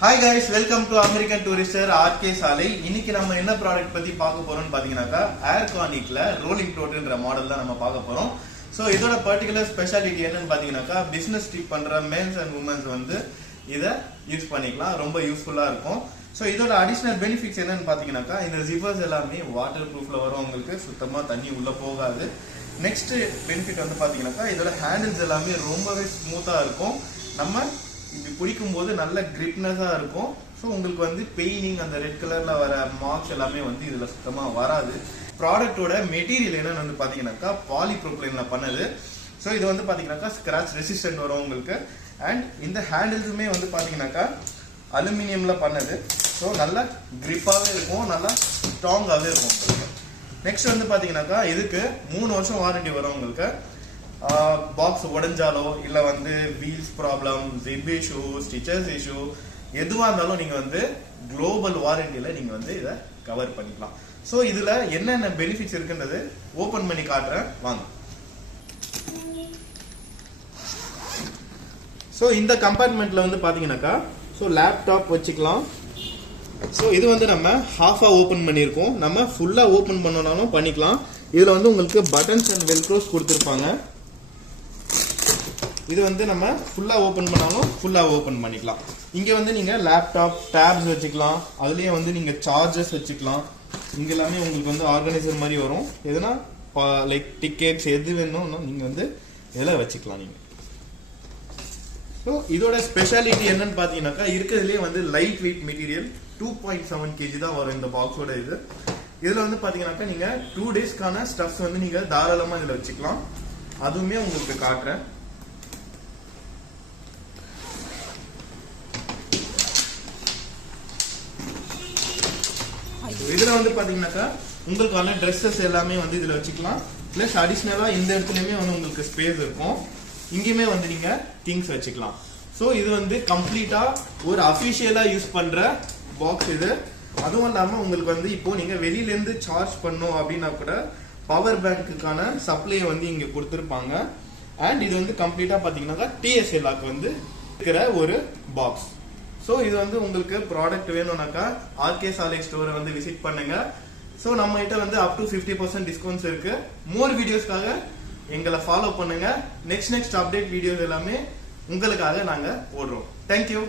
Hi guys, welcome to American Tourister RK சாலை. இன்னைக்கு நம்ம என்ன ப்ராடக்ட் பத்தி பார்க்க போறோம்னு பாத்தீங்கன்னாக்கா ஏர்கானிக்ல ரோலிங் டோட்ன்ற மாடல் தான் நம்ம பார்க்க போறோம். சோ இதோட பர்టిక్యులர் ஸ்பெஷாலிட்டி என்னன்னு பாத்தீங்கன்னாக்கா பிசினஸ் ட்ரிப் பண்ற மென்ஸ் அண்ட் உமன்ஸ் வந்து இத யூஸ் பண்ணிக்கலாம். ரொம்ப யூஸ்ஃபுல்லா இருக்கும். சோ இதோட அடிஷனல் பெனிஃபிட்ஸ் என்னன்னு பாத்தீங்கன்னாக்கா இந்த ஜிப்பர்ஸ் எல்லாமே வாட்டர் ப்ரூஃப்ல வரும், உங்களுக்கு சுத்தமா தண்ணி உள்ள போகாது. நெக்ஸ்ட் பெனிஃபிட் வந்து பாத்தீங்கன்னாக்கா இதோட ஹேண்டில்ஸ் எல்லாமே ரொம்பவே ஸ்மூத்தா இருக்கும். நம்ம இப்படி பிடிக்கும் போது நல்ல கிரிப்னஸா இருக்கும். ஸோ உங்களுக்கு வந்து பெயினிங் அந்த ரெட் கலர்ல வர மார்க்ஸ் எல்லாமே வந்து இதுல சுத்தமா வராது. ப்ராடக்டோட மெட்டீரியல் என்னன்னு வந்து பாத்தீங்கன்னாக்கா பாலிப்ரோப்ளைன்ல பண்ணது. ஸோ இது வந்து பாத்தீங்கன்னாக்கா ஸ்கிராச் ரெசிஸ்டன்ட் வரும் உங்களுக்கு. அண்ட் இந்த ஹேண்டில்ஸுமே வந்து பாத்தீங்கன்னாக்கா அலுமினியம்ல பண்ணது. ஸோ நல்லா கிரிப்பாவே இருக்கும், நல்லா ஸ்ட்ராங்காவே இருக்கும் உங்களுக்கு. நெக்ஸ்ட் வந்து பாத்தீங்கன்னாக்கா இதுக்கு 3 வருஷம் வாரண்டி வரும் உங்களுக்கு. பாக்ஸ் உடைஞ்சாலோ இல்ல வந்து wheels problem, zip issue, stitches issue எதுவா இருந்தாலும் நீங்க வந்து குளோபல் வாரண்டியில நீங்க வந்து இதை கவர் பண்ணிக்கலாம். சோ இதுல என்னென்ன பெனிஃபிட்ஸ் இருக்குன்றது ஓபன் பண்ணி காட்டுறேன் வாங்க. சோ இந்த கம்பார்ட்மெண்ட்ல வந்து பாத்தீங்கன்னாக்கா லேப்டாப் வச்சுக்கலாம். ஸோ இது வந்து நம்ம ஹாஃபா ஓப்பன் பண்ணியிருக்கோம். நம்ம ஃபுல்லா ஓப்பன் பண்ணனாலும் பண்ணிக்கலாம். இதுல வந்து உங்களுக்கு பட்டன்ஸ் அண்ட் வெல்க்ரோஸ் கொடுத்துருப்பாங்க. இது வந்து நம்ம ஃபுல்லா ஓப்பன் பண்ணாலும் ஃபுல்லா ஓப்பன் பண்ணிக்கலாம். இங்க வந்து நீங்க லேப்டாப், டேப்ஸ் வச்சுக்கலாம். அதுலயே வந்து நீங்க சார்ஜர்ஸ் வச்சுக்கலாம். இங்க எல்லாமே உங்களுக்கு வந்து ஆர்கனைசர் மாதிரி வரும். எதுனா லைக் டிக்கெட்ஸ் எது வேணும் நீங்க வந்து இதெல்லாம் வச்சுக்கலாம் நீங்க. ஸோ இதோட ஸ்பெஷாலிட்டி என்னன்னு பாத்தீங்கன்னாக்கா இருக்கிறதுலே வந்து லைட் வெயிட் மெட்டீரியல் 2.7 kg தான் வரும் இந்த பாக்ஸோட இது. இதுல வந்து பாத்தீங்கன்னாக்கா நீங்க 2 டேஸ்க்கான ஸ்டஃப்ஸ் வந்து நீங்க தாராளமா இதுல வச்சுக்கலாம். அதுவுமே உங்களுக்கு காட்டுறேன். இதுல வந்து பாத்தீங்கன்னாக்கா உங்களுக்கான ட்ரெஸ்ஸஸ் எல்லாமே வந்து இதுல வச்சுக்கலாம். பிளஸ் அடிஷனலா இந்த இடத்துலயுமே வந்து உங்களுக்கு ஸ்பேஸ் இருக்கும். இங்கேயுமே வந்து நீங்க திங்ஸ் வச்சுக்கலாம். சோ இது வந்து கம்ப்ளீட்டா ஒரு அபிஷியலா யூஸ் பண்ற பாக்ஸ் இது. அதுவும் இல்லாம உங்களுக்கு வந்து இப்போ நீங்க வெளியில இருந்து சார்ஜ் பண்ணும் அப்படின்னா கூட பவர் பேங்க்குக்கான சப்ளை வந்து இங்க கொடுத்துருப்பாங்க. அண்ட் இது வந்து கம்ப்ளீட்டா பாத்தீங்கன்னாக்கா TSA லாக் வந்து இருக்கிற ஒரு பாக்ஸ். ஸோ இது வந்து உங்களுக்கு ப்ராடக்ட் வேணும்னாக்கா RK சாலை ஸ்டோரை வந்து விசிட் பண்ணுங்க. ஸோ நம்ம கிட்ட வந்து அப் டு 50% டிஸ்கவுண்ட்ஸ் இருக்கு. மோர் வீடியோஸ்க்காக எங்களை ஃபாலோ பண்ணுங்க. நெக்ஸ்ட் அப்டேட் வீடியோஸ் எல்லாமே உங்களுக்காக நாங்க போடுறோம். தேங்க்யூ.